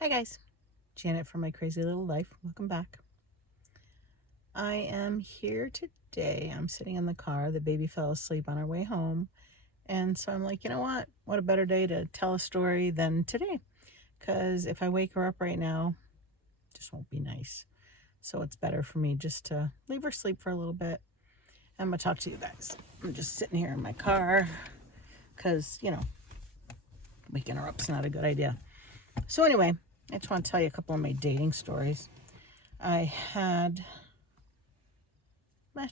Hi guys, Janet from My Crazy Little Life. Welcome back. I am here today. I'm sitting in the car. The baby fell asleep on our way home. And so I'm like, you know what? What a better day to tell a story than today. Because if I wake her up right now, it just won't be nice. So it's better for me just to leave her sleep for a little bit. I'm going to talk to you guys. I'm just sitting here in my car because, waking her up's not a good idea. So anyway, I just want to tell you a couple of my dating stories. I had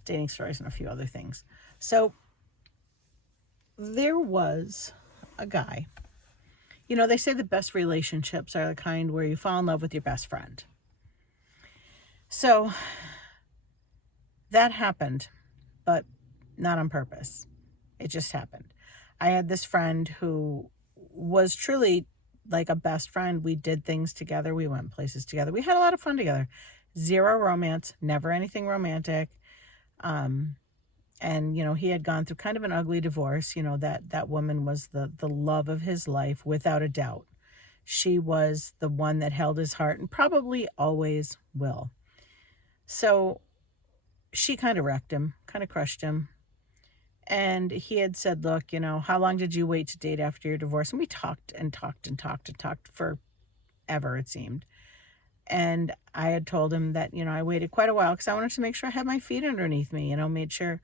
dating stories and a few other things. So there was a guy. They say the best relationships are the kind where you fall in love with your best friend. So that happened, but not on purpose. It just happened. I had this friend who was truly like a best friend. We did things together. We went places together. We had a lot of fun together. Zero romance, never anything romantic. And he had gone through kind of an ugly divorce. That woman was the love of his life without a doubt. She was the one that held his heart and probably always will. So she kind of wrecked him, kind of crushed him. And he had said, look, how long did you wait to date after your divorce? And we talked and talked and talked and talked forever, it seemed. And I had told him that, I waited quite a while because I wanted to make sure I had my feet underneath me, made sure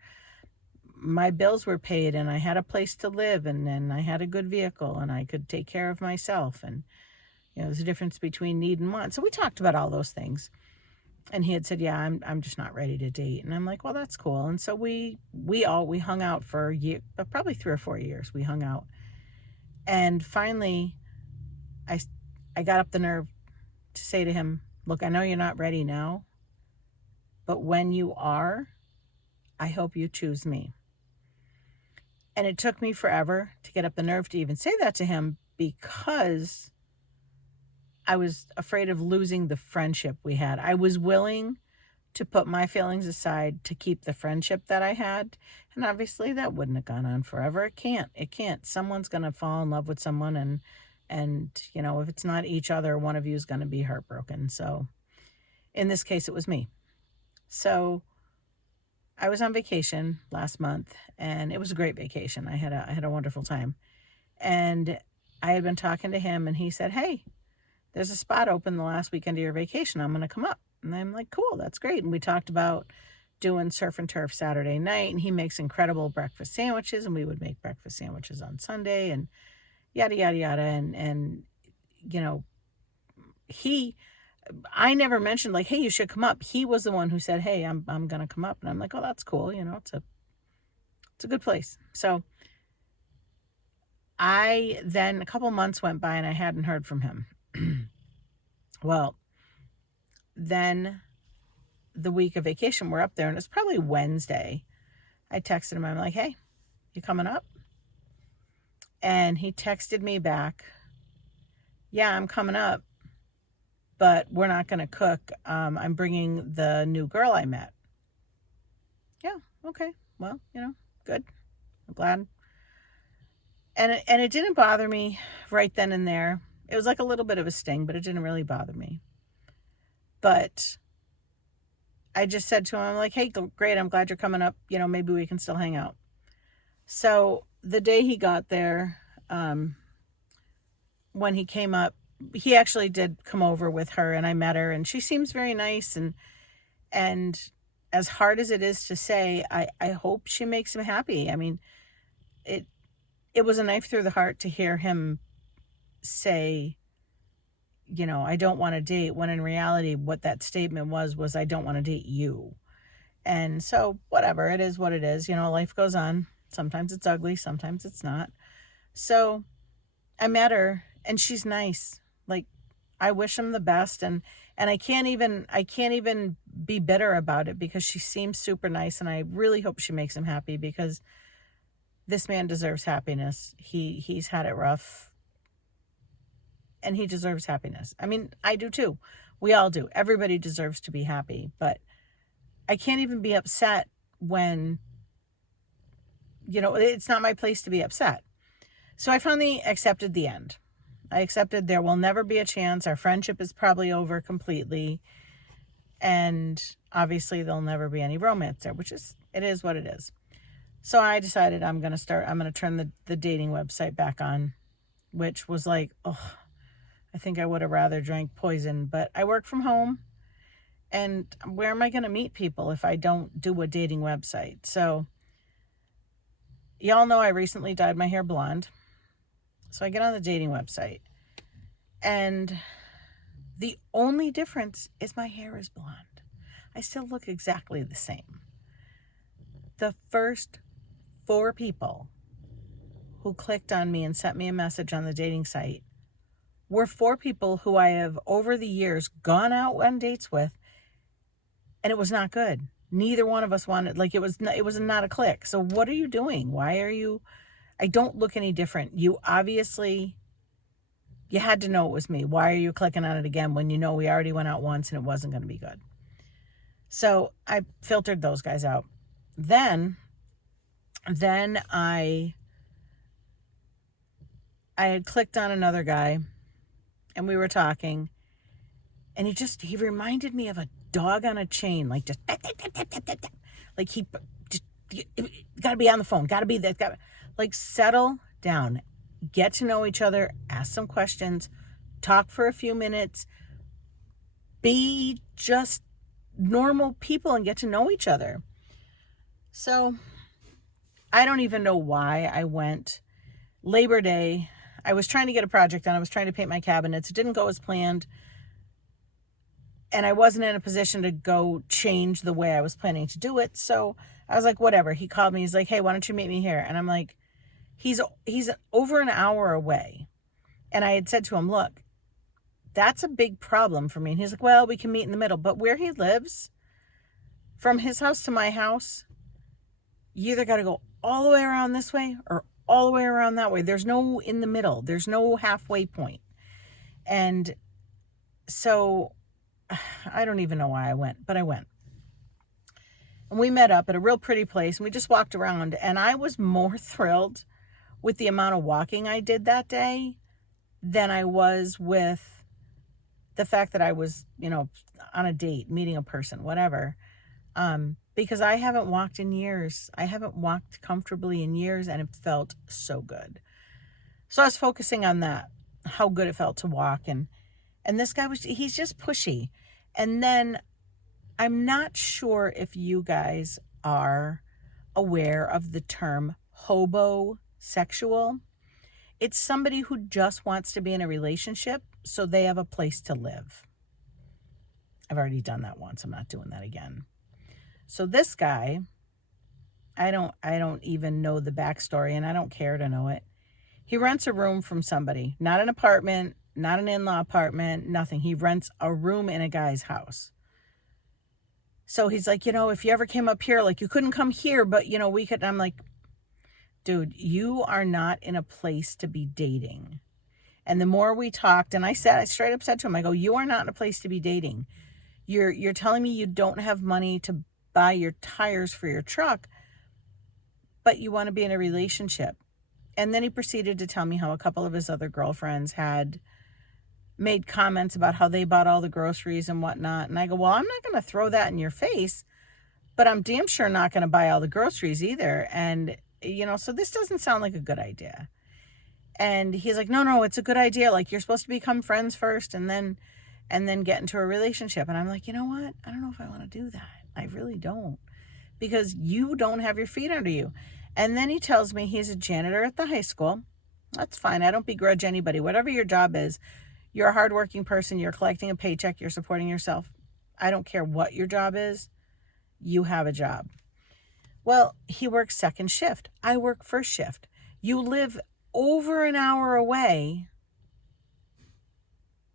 my bills were paid and I had a place to live and I had a good vehicle and I could take care of myself. And, there's a difference between need and want. So we talked about all those things. And he had said, yeah, I'm just not ready to date. And I'm like, well, that's cool. And so we hung out for a year, but probably 3 or 4 years we hung out. And finally, I got up the nerve to say to him, look, I know you're not ready now, but when you are, I hope you choose me. And it took me forever to get up the nerve to even say that to him because I was afraid of losing the friendship we had. I was willing to put my feelings aside to keep the friendship that I had. And obviously that wouldn't have gone on forever. It can't. Someone's going to fall in love with someone and if it's not each other, one of you is going to be heartbroken. So in this case, it was me. So I was on vacation last month and it was a great vacation. I had a wonderful time. And I had been talking to him and he said, hey, there's a spot open the last weekend of your vacation. I'm going to come up. And I'm like, cool, that's great. And we talked about doing surf and turf Saturday night. And he makes incredible breakfast sandwiches. And we would make breakfast sandwiches on Sunday and yada, yada, yada. And I never mentioned like, hey, you should come up. He was the one who said, hey, I'm going to come up. And I'm like, oh, that's cool. It's a good place. So then a couple months went by and I hadn't heard from him. Well, then the week of vacation, we're up there and it's probably Wednesday. I texted him. I'm like, hey, you coming up? And he texted me back, yeah, I'm coming up, but we're not going to cook. I'm bringing the new girl I met. Yeah, okay. Well, good. I'm glad. And it didn't bother me right then and there. It was like a little bit of a sting, but it didn't really bother me. But I just said to him, I'm like, hey, great, I'm glad you're coming up. Maybe we can still hang out. So the day he got there, when he came up, he actually did come over with her and I met her and she seems very nice. And as hard as it is to say, I hope she makes him happy. I mean, it was a knife through the heart to hear him say, I don't want to date, when in reality, what that statement was I don't want to date you. And so whatever, it is what it is. Life goes on. Sometimes it's ugly, sometimes it's not. So I met her and she's nice. Like, I wish him the best and I can't even be bitter about it because she seems super nice and I really hope she makes him happy because this man deserves happiness. He's had it rough and he deserves happiness. I mean, I do too. We all do. Everybody deserves to be happy, but I can't even be upset when it's not my place to be upset. So I finally accepted the end. I accepted there will never be a chance. Our friendship is probably over completely. And obviously there'll never be any romance there, it is what it is. So I decided I'm going to turn the dating website back on, which was like, oh, I think I would have rather drank poison, but I work from home, and where am I going to meet people if I don't do a dating website? So y'all know I recently dyed my hair blonde. So I get on the dating website, and the only difference is my hair is blonde. I still look exactly the same. The first 4 people who clicked on me and sent me a message on the dating site were 4 people who I have over the years gone out on dates with, and it was not good. Neither one of us wanted, like, it was not a click. So what are you doing? I don't look any different. You obviously, you had to know it was me. Why are you clicking on it again when you know we already went out once and it wasn't going to be good? So I filtered those guys out. Then I had clicked on another guy, and we were talking, and he reminded me of a dog on a chain, like just like he just got to be on the phone, got to be that, like, settle down, get to know each other, ask some questions, talk for a few minutes, be just normal people and get to know each other. So I don't even know why I went. Labor Day, I was trying to get a project done. I was trying to paint my cabinets. It didn't go as planned. And I wasn't in a position to go change the way I was planning to do it. So I was like, whatever. He called me. He's like, hey, why don't you meet me here? And I'm like, he's over an hour away. And I had said to him, look, that's a big problem for me. And he's like, well, we can meet in the middle. But where he lives, from his house to my house, you either got to go all the way around this way or all the way around that way. There's no in the middle. There's no halfway point. And so I don't even know why I went, but I went. And we met up at a real pretty place, and we just walked around, and I was more thrilled with the amount of walking I did that day than I was with the fact that I was, on a date, meeting a person, whatever. Because I haven't walked in years. I haven't walked comfortably in years, and it felt so good. So I was focusing on that, how good it felt to walk. And this guy he's just pushy. And then I'm not sure if you guys are aware of the term hobosexual. It's somebody who just wants to be in a relationship so they have a place to live. I've already done that once. I'm not doing that again. So this guy, I don't even know the backstory, and I don't care to know it. He rents a room from somebody, not an apartment, not an in-law apartment, nothing. He rents a room in a guy's house. So he's like, if you ever came up here, like, you couldn't come here, but, we could. I'm like, dude, you are not in a place to be dating. And the more we talked, and I straight up said to him, I go, you are not in a place to be dating. You're telling me you don't have money to buy your tires for your truck, but you want to be in a relationship. And then he proceeded to tell me how a couple of his other girlfriends had made comments about how they bought all the groceries and whatnot. And I go, well, I'm not going to throw that in your face, but I'm damn sure not going to buy all the groceries either. And, so this doesn't sound like a good idea. And he's like, no, it's a good idea. Like, you're supposed to become friends first and then get into a relationship. And I'm like, you know what? I don't know if I want to do that. I really don't, because you don't have your feet under you. And then he tells me he's a janitor at the high school. That's fine. I don't begrudge anybody. Whatever your job is, you're a hardworking person. You're collecting a paycheck. You're supporting yourself. I don't care what your job is. You have a job. Well, he works second shift. I work first shift. You live over an hour away.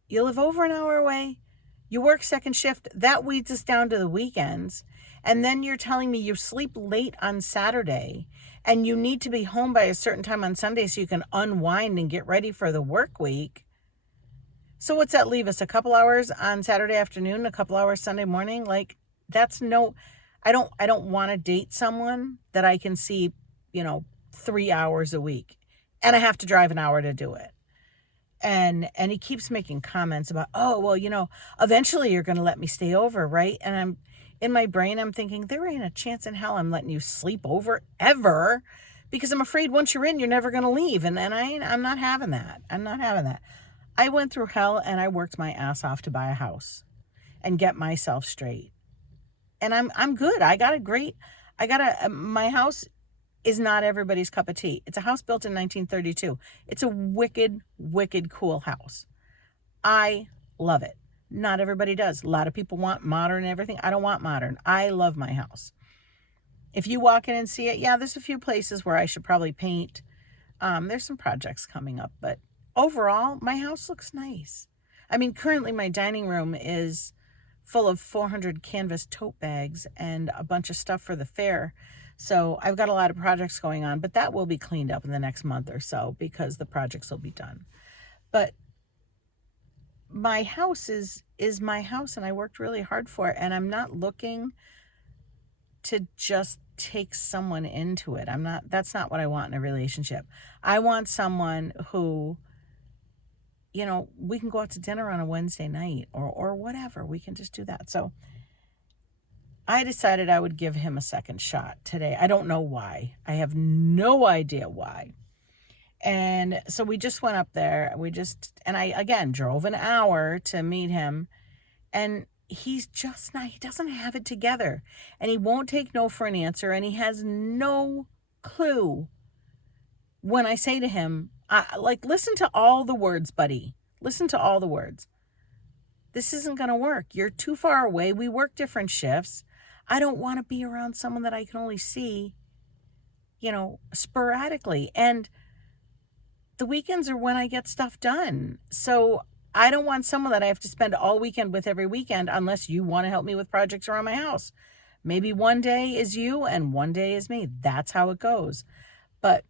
You work second shift. That weeds us down to the weekends. And then you're telling me you sleep late on Saturday and you need to be home by a certain time on Sunday so you can unwind and get ready for the work week. So what's that leave us? A couple hours on Saturday afternoon, a couple hours Sunday morning? Like, I don't want to date someone that I can see, 3 hours a week, and I have to drive an hour to do it. And he keeps making comments about, oh, well, eventually you're going to let me stay over, right? And I'm in my brain, I'm thinking, there ain't a chance in hell I'm letting you sleep over ever, because I'm afraid once you're in, you're never going to leave. And I'm not having that. I'm not having that. I went through hell and I worked my ass off to buy a house and get myself straight. And I'm good. My house is not everybody's cup of tea. It's a house built in 1932. It's a wicked, wicked cool house. I love it. Not everybody does. A lot of people want modern and everything. I don't want modern. I love my house. If you walk in and see it, yeah, there's a few places where I should probably paint. There's some projects coming up, but overall, my house looks nice. I mean, currently my dining room is full of 400 canvas tote bags and a bunch of stuff for the fair. So I've got a lot of projects going on, but that will be cleaned up in the next month or so because the projects will be done. But my house is my house, and I worked really hard for it, and I'm not looking to just take someone into it. That's not what I want in a relationship. I want someone who, we can go out to dinner on a Wednesday night or whatever. We can just do that. So I decided I would give him a second shot today. I don't know why. I have no idea why. And so we just went up there. I, again, drove an hour to meet him. And he doesn't have it together. And he won't take no for an answer. And he has no clue when I say to him, listen to all the words, buddy. Listen to all the words. This isn't going to work. You're too far away. We work different shifts. I don't want to be around someone that I can only see, sporadically. And the weekends are when I get stuff done. So I don't want someone that I have to spend all weekend with every weekend unless you want to help me with projects around my house. Maybe one day is you and one day is me. That's how it goes. But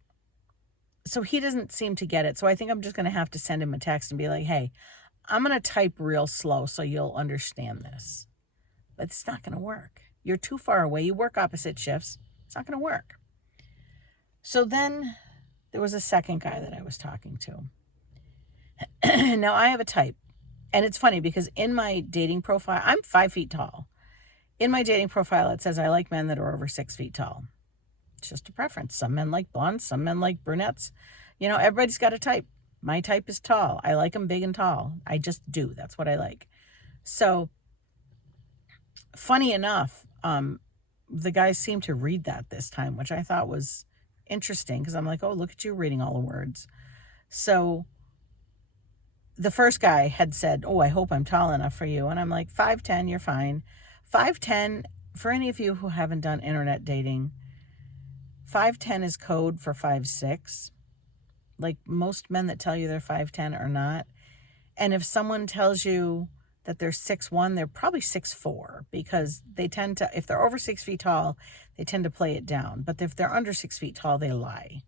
so he doesn't seem to get it. So I think I'm just going to have to send him a text and be like, hey, I'm going to type real slow so you'll understand this. But it's not going to work. You're too far away. You work opposite shifts. It's not going to work. So then there was a second guy that I was talking to. Now I have a type. And it's funny because in my dating profile, I'm 5 feet tall. In my dating profile, it says I like men that are over 6 feet tall. It's just a preference. Some men like blondes. Some men like brunettes. Everybody's got a type. My type is tall. I like them big and tall. I just do. That's what I like. So funny enough, the guys seemed to read that this time, which I thought was interesting because I'm like, oh, look at you reading all the words. So the first guy had said, oh, I hope I'm tall enough for you. And I'm like, 5'10", you're fine. 5'10", for any of you who haven't done internet dating, 5'10" is code for 5'6". Like most men that tell you they're 5'10" are not. And if someone tells you that they're 6'1", they're probably 6'4", because they tend to, if they're over 6 feet tall, they tend to play it down. But if they're under 6 feet tall, they lie.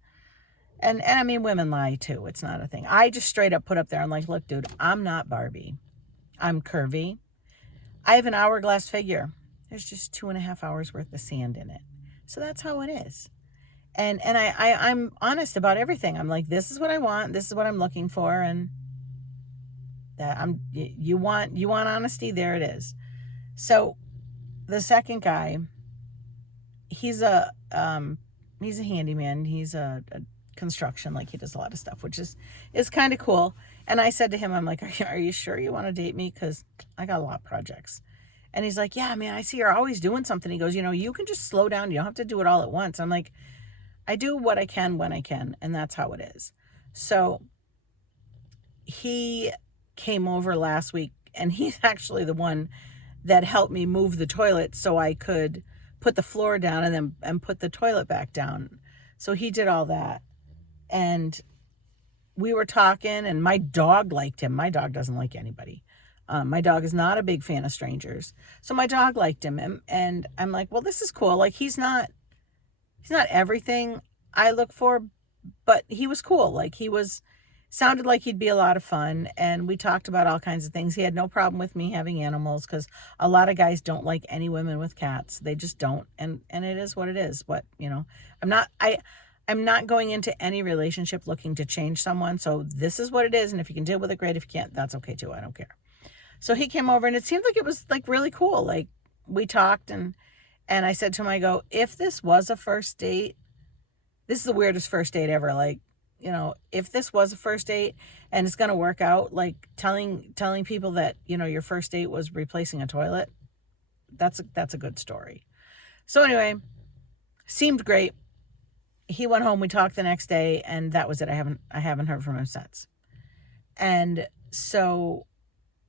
And I mean, women lie too. It's not a thing. I just straight up put up there, I'm like, look, dude, I'm not Barbie. I'm curvy. I have an hourglass figure. There's just 2.5 hours worth of sand in it. So that's how it is. And I'm honest about everything. I'm like, this is what I want. This is what I'm looking for. And that you want honesty, there it is. So the second guy, he's a handyman. He's a construction, like he does a lot of stuff, which is kind of cool. And I said to him, I'm like, are you sure you want to date me? Because I got a lot of projects. And he's like, yeah, man, I see you're always doing something. He goes, you can just slow down. You don't have to do it all at once. I'm like, I do what I can when I can. And that's how it is. So he came over last week, and he's actually the one that helped me move the toilet so I could put the floor down and put the toilet back down. So he did all that. And we were talking, and my dog liked him. My dog doesn't like anybody. My dog is not a big fan of strangers. So my dog liked him. And I'm like, well, this is cool. Like, he's not everything I look for, but he was cool. Like, sounded like he'd be a lot of fun. And we talked about all kinds of things. He had no problem with me having animals, because a lot of guys don't like any women with cats. They just don't. And it is what it is. But, I'm not going into any relationship looking to change someone. So this is what it is. And if you can deal with it, great. If you can't, that's okay too. I don't care. So he came over and it seemed like it was like really cool. Like we talked and I said to him, I go, if this was a first date, this is the weirdest first date ever. Like, you know, if this was a first date and it's going to work out, like telling people that, you know, your first date was replacing a toilet, that's a good story. So anyway, seemed great. He went home, we talked the next day, and that was it. I haven't heard from him since. And so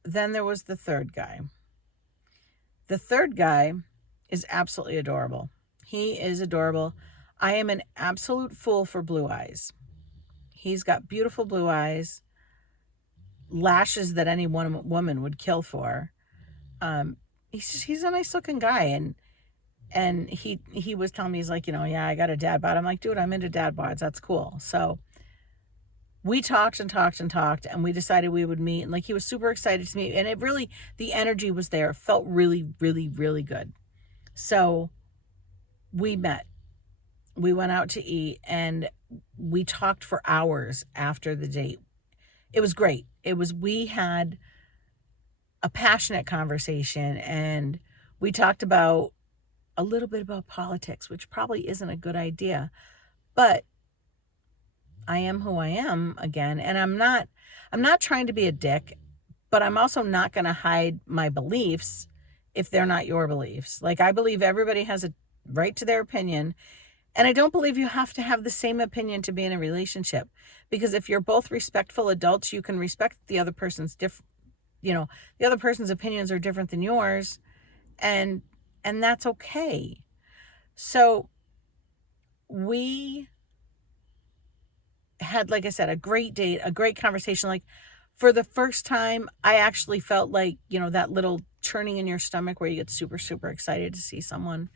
then there was the third guy. The third guy is absolutely adorable. He is adorable. I am an absolute fool for blue eyes. He's got beautiful blue eyes, lashes that any woman would kill for. He's a nice looking guy, and he was telling me, he's like, you know, yeah, I got a dad bod. I'm like, dude, I'm into dad bods. That's cool. So we talked and talked and talked, and we decided we would meet. And like, he was super excited to meet, and it really, the energy was there. It felt really, really, really good. So we met. We went out to eat, and we talked for hours after the date. It was great. We had a passionate conversation, and we talked about a little bit about politics, which probably isn't a good idea, but I am who I am again. And I'm not trying to be a dick, but I'm also not going to hide my beliefs if they're not your beliefs. Like, I believe everybody has a right to their opinion. And I don't believe you have to have the same opinion to be in a relationship, because if you're both respectful adults, you can respect the other person's the other person's opinions are different than yours, and that's okay. So we had, like I said, a great date, a great conversation. Like, for the first time, I actually felt like, you know, that little churning in your stomach where you get super, super excited to see someone.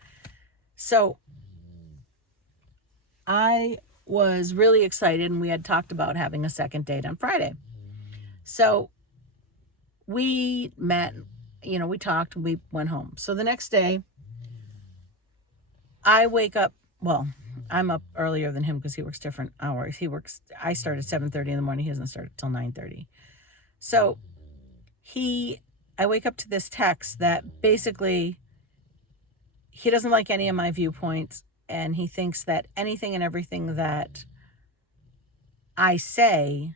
So I was really excited, and we had talked about having a second date on Friday. So we met, you know, we talked, we went home. So the next day, I wake up, well, I'm up earlier than him because he works different hours. I start at 7:30 in the morning. He doesn't start until 9:30. So I wake up to this text that basically he doesn't like any of my viewpoints, and he thinks that anything and everything that I say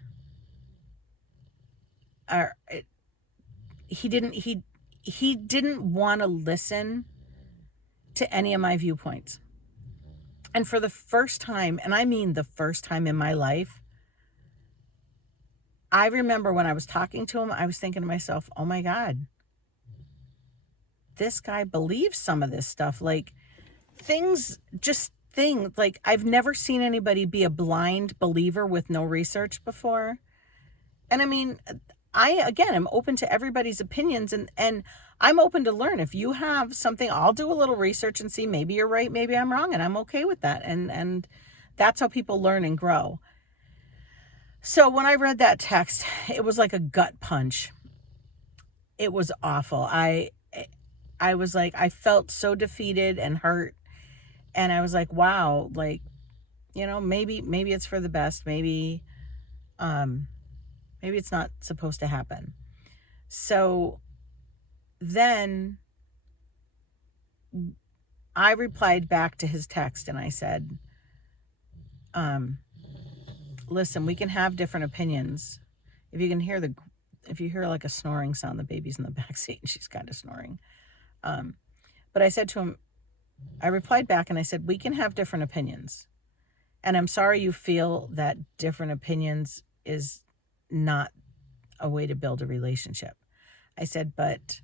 he didn't want to listen to any of my viewpoints. And for the first time, and I mean the first time in my life, I remember when I was talking to him, I was thinking to myself, oh my God, this guy believes some of this stuff. Like, things, like, I've never seen anybody be a blind believer with no research before. And I mean, again, I'm open to everybody's opinions, and I'm open to learn. If you have something, I'll do a little research and see, maybe you're right, maybe I'm wrong, and I'm okay with that. And that's how people learn and grow. So when I read that text, it was like a gut punch. It was awful. I was like, I felt so defeated and hurt. And I was like, wow, like, you know, maybe it's for the best. Maybe it's not supposed to happen. So then I replied back to his text, and I said, listen, we can have different opinions. If you hear like a snoring sound, the baby's in the back seat and she's kind of snoring. But I said to him, I replied back and I said, we can have different opinions. And I'm sorry you feel that different opinions is not a way to build a relationship. I said, but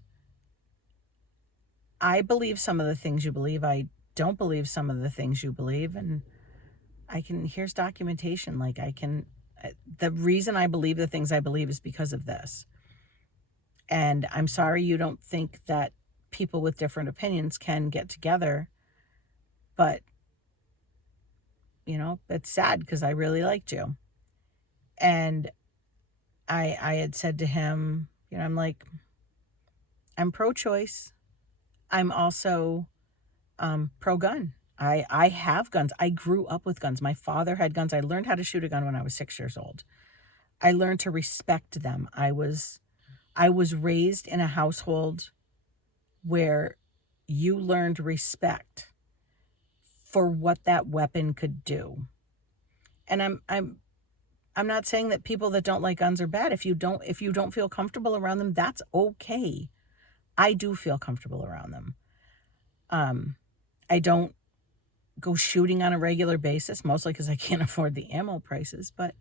I believe some of the things you believe. I don't believe some of the things you believe. And here's documentation. Like, the reason I believe the things I believe is because of this. And I'm sorry you don't think that people with different opinions can get together. But, you know, it's sad because I really liked you. And I had said to him, you know, I'm like, I'm pro-choice. I'm also pro-gun. I have guns. I grew up with guns. My father had guns. I learned how to shoot a gun when I was 6 years old. I learned to respect them. I was raised in a household where you learned respect for what that weapon could do. And I'm not saying that people that don't like guns are bad. If you don't feel comfortable around them, that's okay. I do feel comfortable around them. I don't go shooting on a regular basis, mostly because I can't afford the ammo prices, but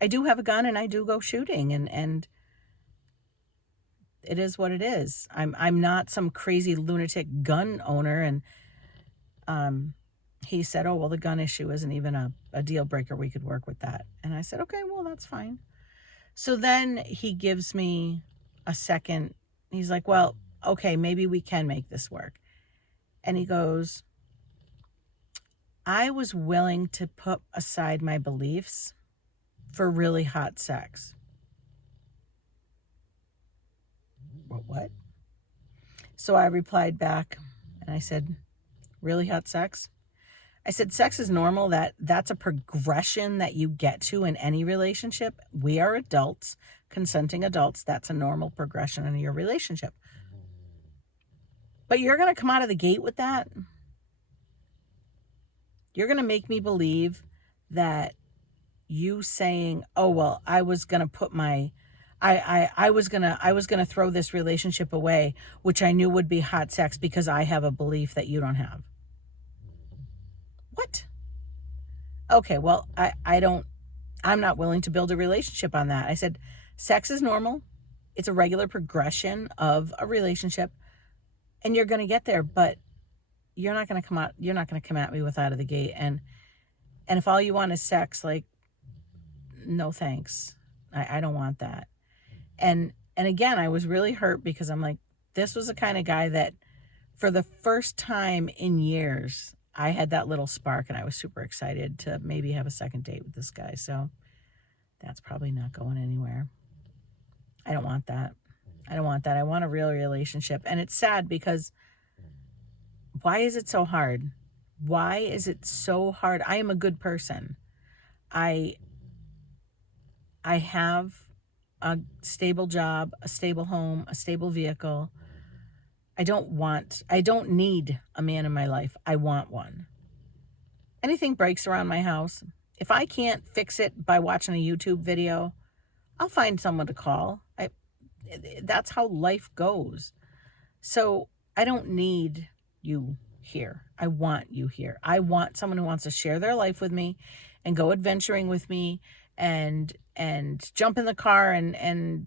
I do have a gun and I do go shooting, and it is what it is. I'm not some crazy lunatic gun owner. And he said, oh, well, the gun issue isn't even a deal breaker. We could work with that. And I said, okay, well, that's fine. So then he gives me a second. He's like, well, okay, maybe we can make this work. And he goes, I was willing to put aside my beliefs for really hot sex. Well, what? So I replied back and I said, really hot sex? I said, sex is normal. That's a progression that you get to in any relationship. We are adults, consenting adults. That's a normal progression in your relationship. But you're going to come out of the gate with that? You're going to make me believe that you saying, oh, well, I was going to put my, I was going to throw this relationship away, which I knew would be hot sex because I have a belief that you don't have. What? Okay, well, I'm not willing to build a relationship on that. I said, sex is normal. It's a regular progression of a relationship, and you're going to get there, but you're not going to come at me with out of the gate. And if all you want is sex, like, no thanks. I don't want that. And again, I was really hurt because I'm like, this was the kind of guy that for the first time in years, I had that little spark and I was super excited to maybe have a second date with this guy. So that's probably not going anywhere. I don't want that. I want a real relationship. And it's sad because why is it so hard? Why is it so hard? I am a good person. I have a stable job, a stable home, a stable vehicle. I don't need a man in my life. I want one. Anything breaks around my house, if I can't fix it by watching a YouTube video, I'll find someone to call. That's how life goes. So I don't need you here. I want you here. I want someone who wants to share their life with me and go adventuring with me and jump in the car and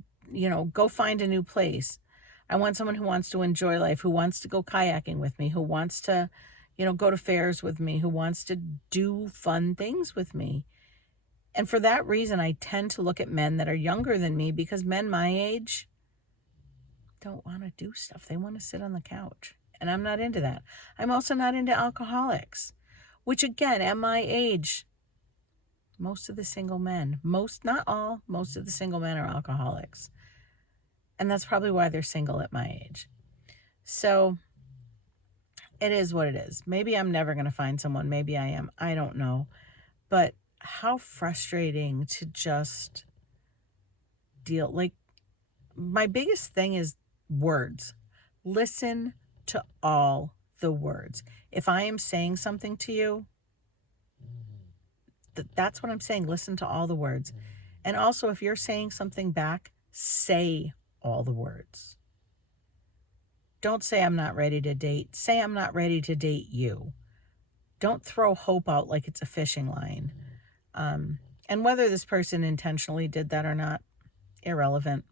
go find a new place. I want someone who wants to enjoy life, who wants to go kayaking with me, who wants to, go to fairs with me, who wants to do fun things with me. And for that reason, I tend to look at men that are younger than me because men my age don't want to do stuff. They want to sit on the couch. And I'm not into that. I'm also not into alcoholics, which again, at my age, most of the single men, not all, most of the single men are alcoholics. And that's probably why they're single at my age. So it is what it is. Maybe I'm never going to find someone. Maybe I am. I don't know. But how frustrating to just deal. Like, my biggest thing is words. Listen to all the words. If I am saying something to you, that's what I'm saying. Listen to all the words. And also, if you're saying something back, say all the words. Don't say I'm not ready to date. Say I'm not ready to date you. Don't throw hope out like it's a fishing line. And whether this person intentionally did that or not, irrelevant.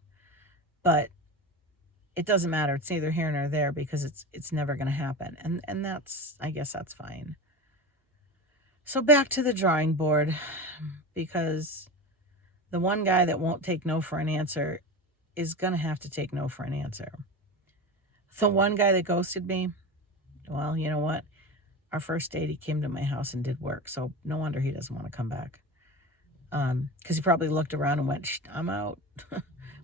But it doesn't matter. It's neither here nor there because it's never going to happen. And I guess that's fine. So back to the drawing board, because the one guy that won't take no for an answer is going to have to take no for an answer. The one guy that ghosted me, well, you know what? Our first date, he came to my house and did work. So no wonder he doesn't want to come back. Because he probably looked around and went, I'm out,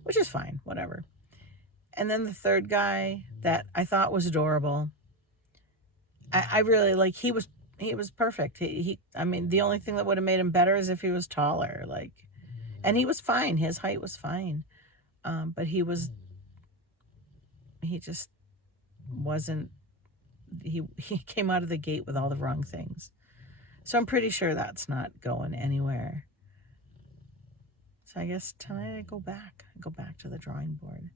which is fine, whatever. And then the third guy that I thought was adorable, I really like, he was he was perfect. I mean, the only thing that would have made him better is if he was taller, like, and he was fine. His height was fine. But he just wasn't, he came out of the gate with all the wrong things. So I'm pretty sure that's not going anywhere. So I guess tonight I go back to the drawing board.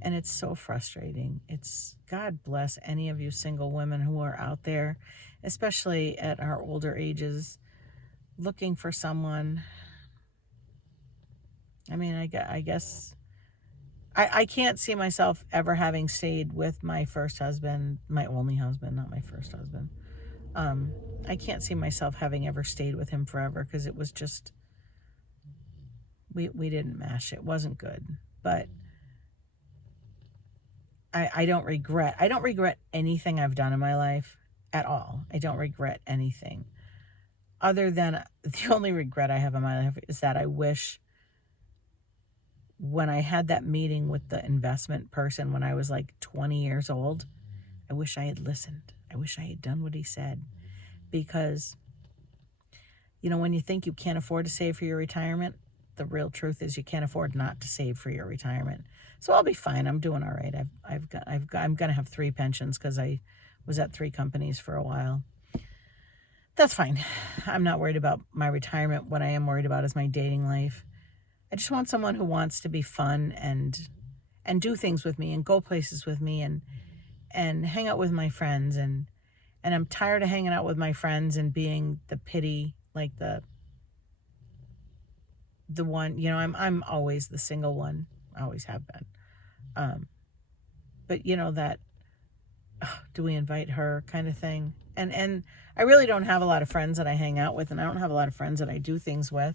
And it's so frustrating. It's, God bless any of you single women who are out there, especially at our older ages, looking for someone. I mean, I guess I can't see myself ever having stayed with my first husband, my only husband, not my first husband. I can't see myself having ever stayed with him forever, because it was just, we didn't mesh. It wasn't good. But I don't regret anything I've done in my life at all. I don't regret anything, other than the only regret I have in my life is that I wish, when I had that meeting with the investment person when I was like 20 years old, I wish I had listened. I wish I had done what he said. Because, when you think you can't afford to save for your retirement, the real truth is you can't afford not to save for your retirement. So I'll be fine. I'm doing all right. I'm going to have 3 pensions, because I was at 3 companies for a while. That's fine. I'm not worried about my retirement. What I am worried about is my dating life. I just want someone who wants to be fun and do things with me and go places with me and hang out with my friends. And I'm tired of hanging out with my friends and being the pity, like the one, I'm always the single one. I always have been. But that, do we invite her kind of thing? And I really don't have a lot of friends that I hang out with, and I don't have a lot of friends that I do things with.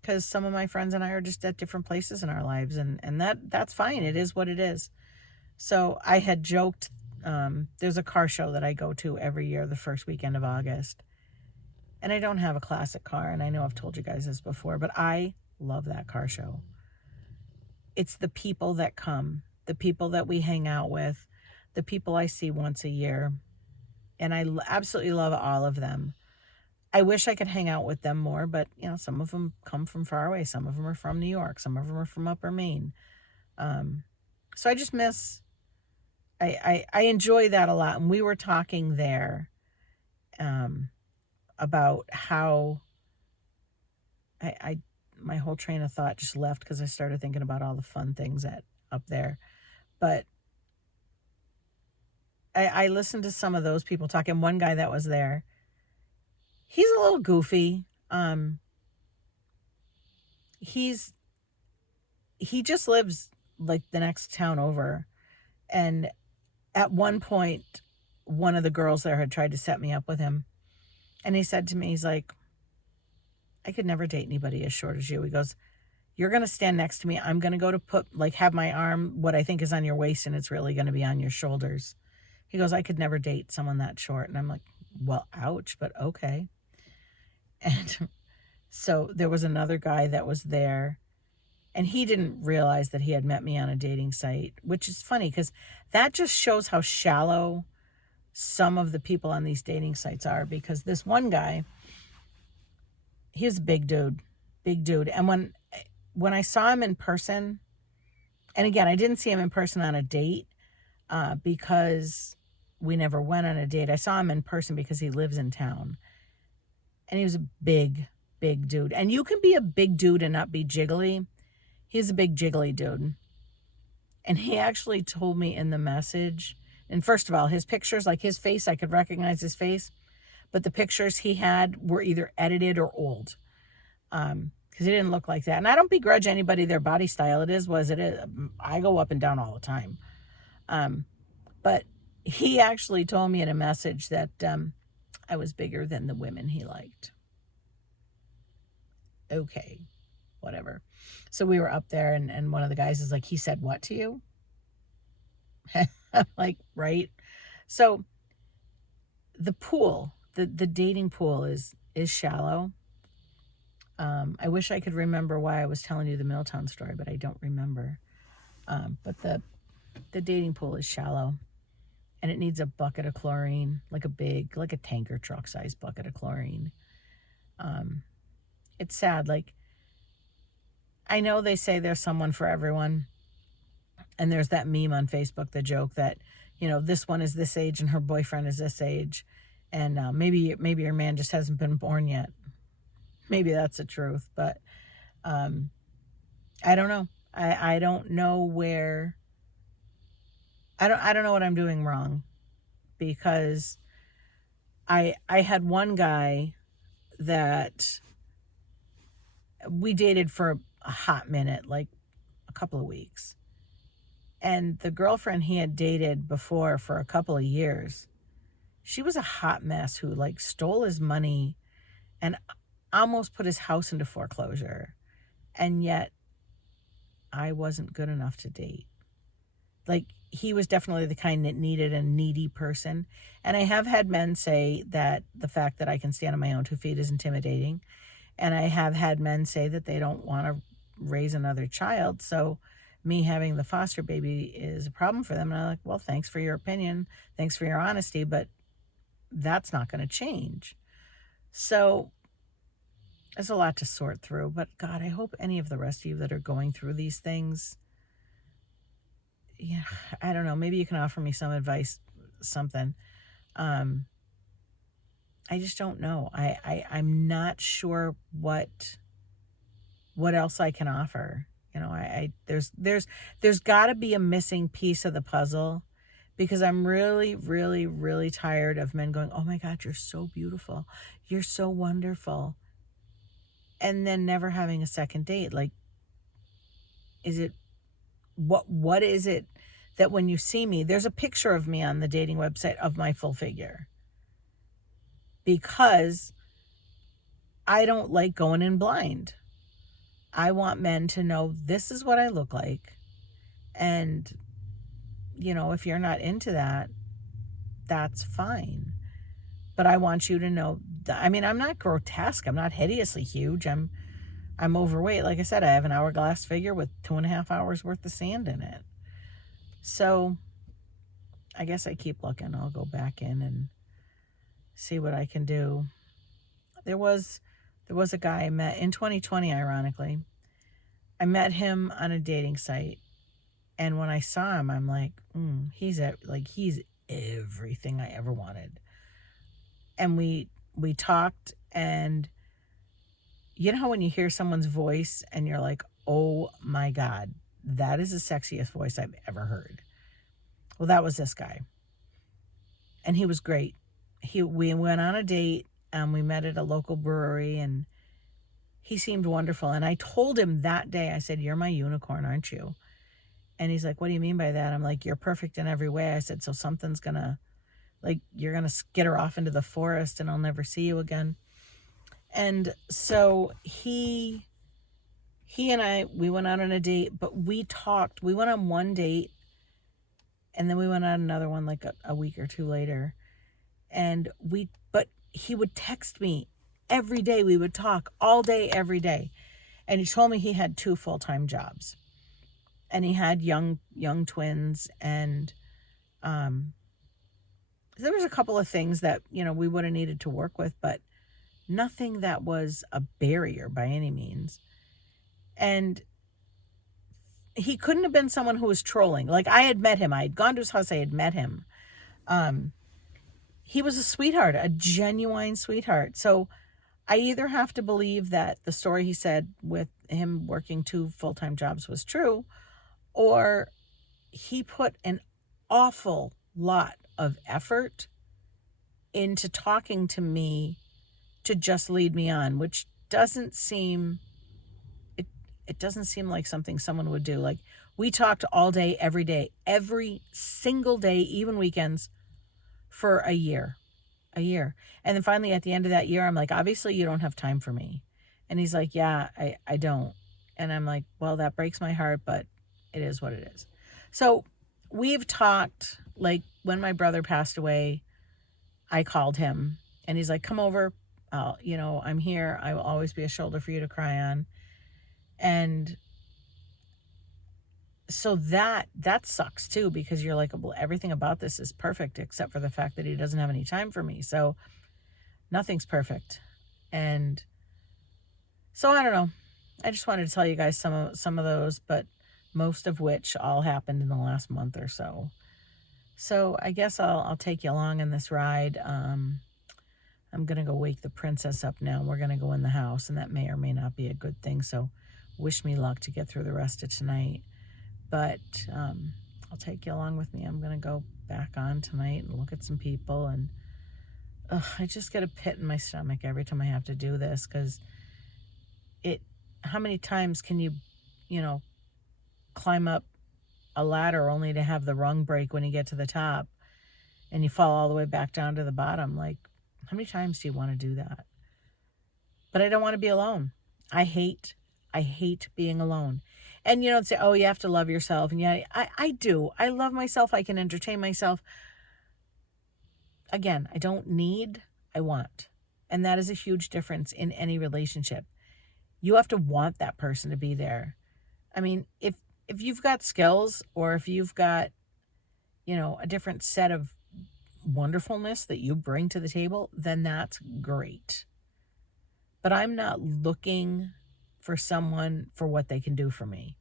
Because some of my friends and I are just at different places in our lives, and that's fine. It is what it is. So I had joked, there's a car show that I go to every year, the first weekend of August. And I don't have a classic car, and I know I've told you guys this before, but I love that car show. It's the people that come, the people that we hang out with, the people I see once a year. And I absolutely love all of them. I wish I could hang out with them more, but some of them come from far away. Some of them are from New York. Some of them are from Upper Maine. So I just miss, I enjoy that a lot. And we were talking there about how my whole train of thought just left, because I started thinking about all the fun things up there. But I listened to some of those people talking. One guy that was there, he's a little goofy. He just lives like the next town over. And at one point, one of the girls there had tried to set me up with him. And he said to me, he's like, I could never date anybody as short as you. He goes, you're going to stand next to me. I'm going to go to have my arm, what I think is on your waist, and it's really going to be on your shoulders. He goes, I could never date someone that short. And I'm like, well, ouch, but okay. And so there was another guy that was there, and he didn't realize that he had met me on a dating site, which is funny, because that just shows how shallow some of the people on these dating sites are. Because this one guy, he's a big dude. And when I saw him in person, and again, I didn't see him in person on a date, because we never went on a date. I saw him in person because he lives in town. And he was a big dude. And you can be a big dude and not be jiggly. He's a big jiggly dude. And he actually told me in the message, and first of all, his pictures, like his face, I could recognize his face, but the pictures he had were either edited or old. Because he didn't look like that. And I don't begrudge anybody their body style. It is what it is. I go up and down all the time. But he actually told me in a message that I was bigger than the women he liked. Okay, whatever. So we were up there, and one of the guys is like, he said what to you? Like, right? So the pool, the dating pool is shallow. I wish I could remember why I was telling you the Milltown story, but I don't remember. But the dating pool is shallow. and it needs a bucket of chlorine, like like a tanker truck size bucket of chlorine. Um, it's sad. Like, I know they say there's someone for everyone, and there's that meme on Facebook, the joke that, this one is this age and her boyfriend is this age, and maybe your man just hasn't been born yet. Maybe that's the truth, but um, I don't know. I don't know where. I don't know what I'm doing wrong, because I had one guy that we dated for a hot minute, like a couple of weeks. And the girlfriend he had dated before for a couple of years, she was a hot mess who like stole his money and almost put his house into foreclosure. And yet I wasn't good enough to date. Like, he was definitely the kind that needed a needy person. And I have had men say that the fact that I can stand on my own 2 feet is intimidating. And I have had men say that they don't want to raise another child. So me having the foster baby is a problem for them. And I'm like, well, thanks for your opinion. Thanks for your honesty. But that's not going to change. So there's a lot to sort through. But God, I hope any of the rest of you that are going through these things, yeah, I don't know, maybe you can offer me some advice, something. I just don't know. I'm not sure what else I can offer. There's got to be a missing piece of the puzzle, because I'm really, really, really tired of men going, "Oh my God, you're so beautiful. You're so wonderful." And then never having a second date. Like, is it, what is it that when you see me, there's a picture of me on the dating website of my full figure, because I don't like going in blind. I want men to know this is what I look like. And, if you're not into that, that's fine. But I want you to know, I'm not grotesque. I'm not hideously huge. I'm overweight. Like I said, I have an hourglass figure with 2.5 hours worth of sand in it. So I guess I keep looking. I'll go back in and see what I can do. There was a guy I met in 2020, ironically. I met him on a dating site. And when I saw him, I'm like, he's everything I ever wanted. And we talked, and you know how when you hear someone's voice and you're like, oh my God, that is the sexiest voice I've ever heard. Well, that was this guy. And he was great. We went on a date, and we met at a local brewery, and he seemed wonderful. And I told him that day, I said, "You're my unicorn, aren't you?" And he's like, "What do you mean by that?" I'm like, "You're perfect in every way." I said, "So something's gonna, like, you're gonna skitter off into the forest and I'll never see you again." And so he and I, we went out on a date, but we talked. We went on one date, and then we went on another one like a week or two later. And but he would text me every day. We would talk all day, every day. And he told me he had 2 full-time jobs. And he had young twins. And there was a couple of things that, we would have needed to work with, but nothing that was a barrier by any means. And he couldn't have been someone who was trolling. Like, I had met him. I had gone to his house. I had met him. He was a sweetheart, a genuine sweetheart. So I either have to believe that the story he said with him working 2 full-time jobs was true, or he put an awful lot of effort into talking to me to just lead me on, which doesn't seem, it doesn't seem like something someone would do. Like, we talked all day, every single day, even weekends, for a year. And then finally at the end of that year, I'm like, "Obviously you don't have time for me." And he's like, "Yeah, I don't." And I'm like, "Well, that breaks my heart, but it is what it is." So we've talked, like, when my brother passed away, I called him and he's like, "Come over. I'm here. I will always be a shoulder for you to cry on." And So that sucks too, because you're like, well, everything about this is perfect except for the fact that he doesn't have any time for me. So nothing's perfect. And so I don't know. I just wanted to tell you guys some of those, but most of which all happened in the last month or so. So I guess I'll take you along on this ride. I'm gonna go wake the princess up now. We're gonna go in the house, and that may or may not be a good thing. So wish me luck to get through the rest of tonight. But I'll take you along with me. I'm gonna go back on tonight and look at some people, and I just get a pit in my stomach every time I have to do this, because how many times can you know, climb up a ladder only to have the rung break when you get to the top and you fall all the way back down to the bottom? Like, how many times do you want to do that? But I don't want to be alone. I hate being alone. And you don't say, oh, you have to love yourself. And yeah, I do. I love myself. I can entertain myself. Again, I don't need, I want. And that is a huge difference in any relationship. You have to want that person to be there. I mean, if you've got skills, or if you've got, a different set of wonderfulness that you bring to the table, then that's great. But I'm not looking for someone for what they can do for me.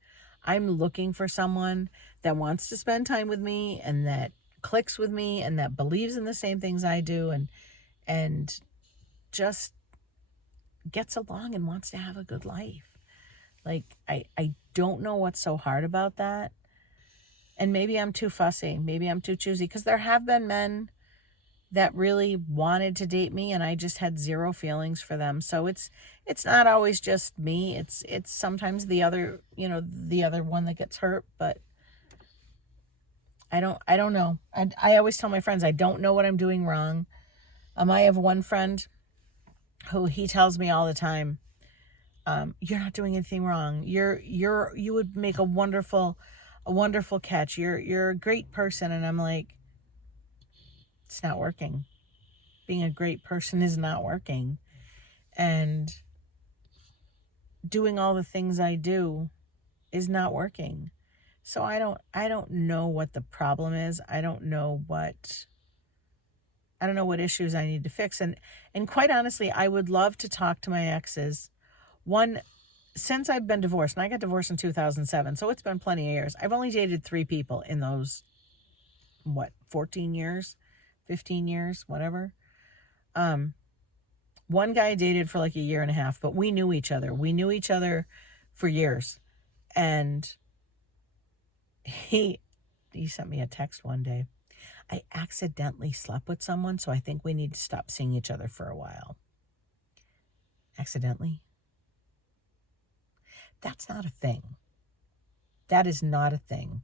I'm looking for someone that wants to spend time with me, and that clicks with me, and that believes in the same things I do, and just gets along and wants to have a good life. Like, I don't know what's so hard about that. And maybe I'm too fussy. Maybe I'm too choosy, because there have been men that really wanted to date me, and I just had zero feelings for them. So it's not always just me. It's sometimes the other one that gets hurt. But I don't know. I always tell my friends, I don't know what I'm doing wrong. I have one friend who, he tells me all the time, you're not doing anything wrong. You would make a wonderful catch. You're a great person. And I'm like, it's not working. Being a great person is not working. And doing all the things I do is not working. So I don't know what the problem is. I don't know what issues I need to fix. And quite honestly, I would love to talk to my exes. One, since I've been divorced, and I got divorced in 2007, so it's been plenty of years. I've only dated 3 people in those, 14 years, 15 years, whatever. One guy I dated for like a year and a half, but we knew each other. We knew each other for years. And he sent me a text one day. I accidentally slept with someone, so I think we need to stop seeing each other for a while. Accidentally? That's not a thing. That is not a thing.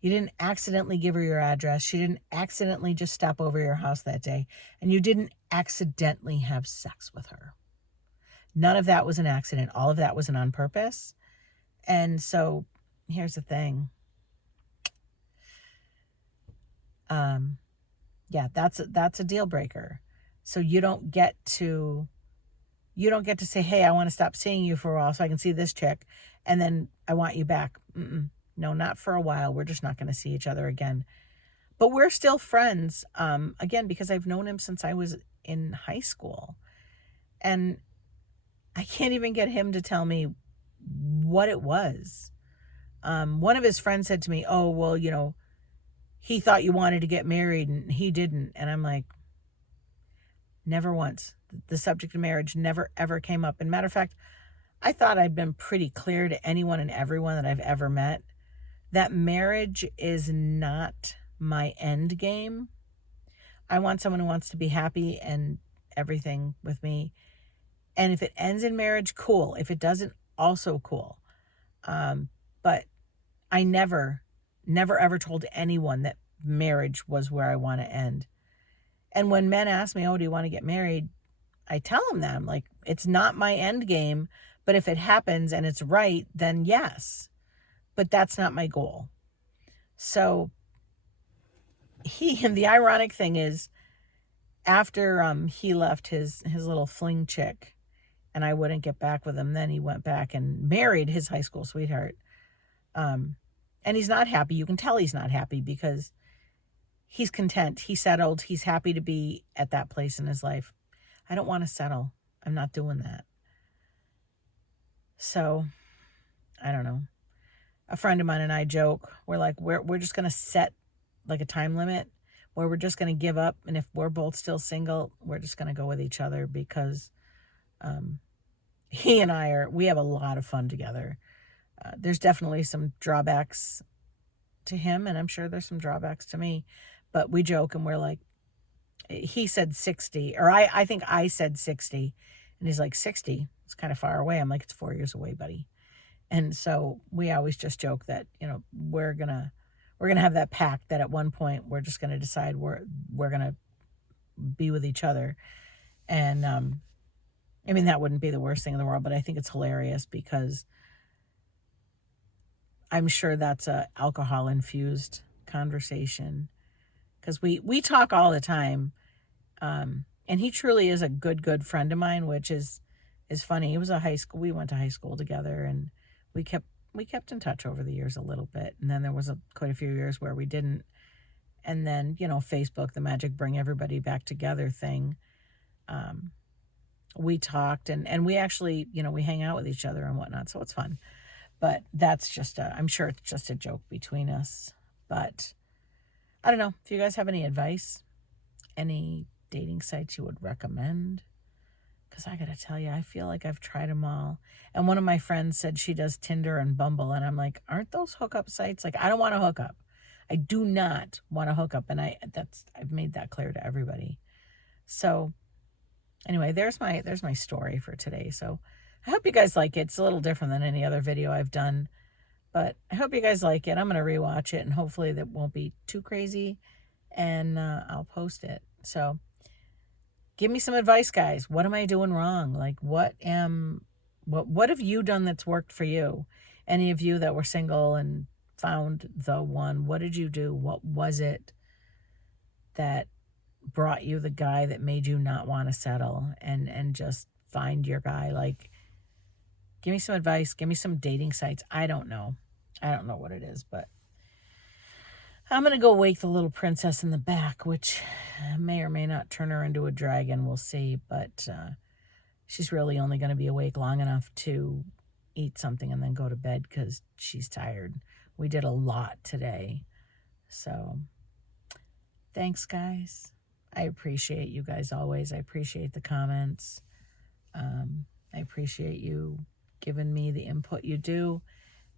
You didn't accidentally give her your address. She didn't accidentally just stop over your house that day. And you didn't accidentally have sex with her. None of that was an accident. All of that was on purpose. And so here's the thing. Yeah, that's a deal breaker. So you don't get to say, hey, I want to stop seeing you for a while so I can see this chick, and then I want you back. No, not for a while. We're just not going to see each other again. But we're still friends, again, because I've known him since I was in high school. And I can't even get him to tell me what it was. One of his friends said to me, oh, well, he thought you wanted to get married and he didn't. And I'm like, never once. The subject of marriage never, ever came up. And matter of fact, I thought I'd been pretty clear to anyone and everyone that I've ever met that marriage is not my end game. I want someone who wants to be happy and everything with me. And if it ends in marriage, cool. If it doesn't, also cool. But I never ever told anyone that marriage was where I want to end. And when men ask me, oh, do you want to get married? I tell them that. I'm like, it's not my end game, but if it happens and it's right, then yes. But that's not my goal. So and the ironic thing is, after he left his little fling chick and I wouldn't get back with him, then he went back and married his high school sweetheart. And he's not happy. You can tell he's not happy because he's content. He's settled. He's happy to be at that place in his life. I don't want to settle. I'm not doing that. So, I don't know. A friend of mine and I joke. We're like, we're just going to set like a time limit where we're just going to give up. And if we're both still single, we're just going to go with each other because he and we have a lot of fun together. There's definitely some drawbacks to him, and I'm sure there's some drawbacks to me. But we joke and we're like, he said 60, or I think I said 60. And he's like, 60? It's kind of far away. I'm like, it's 4 years away, buddy. And so we always just joke that, we're gonna have that pact that at one point we're just gonna decide we're gonna be with each other. And I mean, that wouldn't be the worst thing in the world, but I think it's hilarious because I'm sure that's a alcohol infused conversation because we talk all the time. And he truly is a good friend of mine, which is funny. He was we went to high school together, and we kept in touch over the years a little bit. And then there was quite a few years where we didn't. And then, Facebook, the magic bring everybody back together thing. We talked and we actually, we hang out with each other and whatnot. So it's fun. But that's I'm sure it's just a joke between us. But I don't know if you guys have any advice, any dating sites you would recommend. Because I got to tell you, I feel like I've tried them all. And one of my friends said she does Tinder and Bumble. And I'm like, aren't those hookup sites? Like, I don't want to hook up. I do not want to hook up. And I've made that clear to everybody. So anyway, there's my story for today. So I hope you guys like it. It's a little different than any other video I've done. But I hope you guys like it. I'm going to rewatch it. And hopefully that won't be too crazy. And I'll post it. So give me some advice, guys. What am I doing wrong? Like, what have you done that's worked for you? Any of you that were single and found the one, what did you do? What was it that brought you the guy that made you not want to settle and just find your guy? Like, give me some advice. Give me some dating sites. I don't know what it is, but I'm going to go wake the little princess in the back, which may or may not turn her into a dragon. We'll see. But she's really only going to be awake long enough to eat something and then go to bed because she's tired. We did a lot today. So thanks, guys. I appreciate you guys always. I appreciate the comments. I appreciate you giving me the input you do.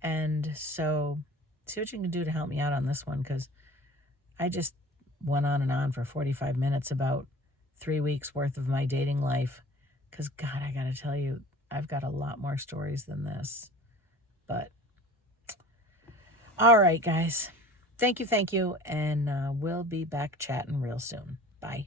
And so see what you can do to help me out on this one, because I just went on and on for 45 minutes about 3 weeks worth of my dating life. Because, God, I got to tell you, I've got a lot more stories than this. But, all right, guys. Thank you. And we'll be back chatting real soon. Bye.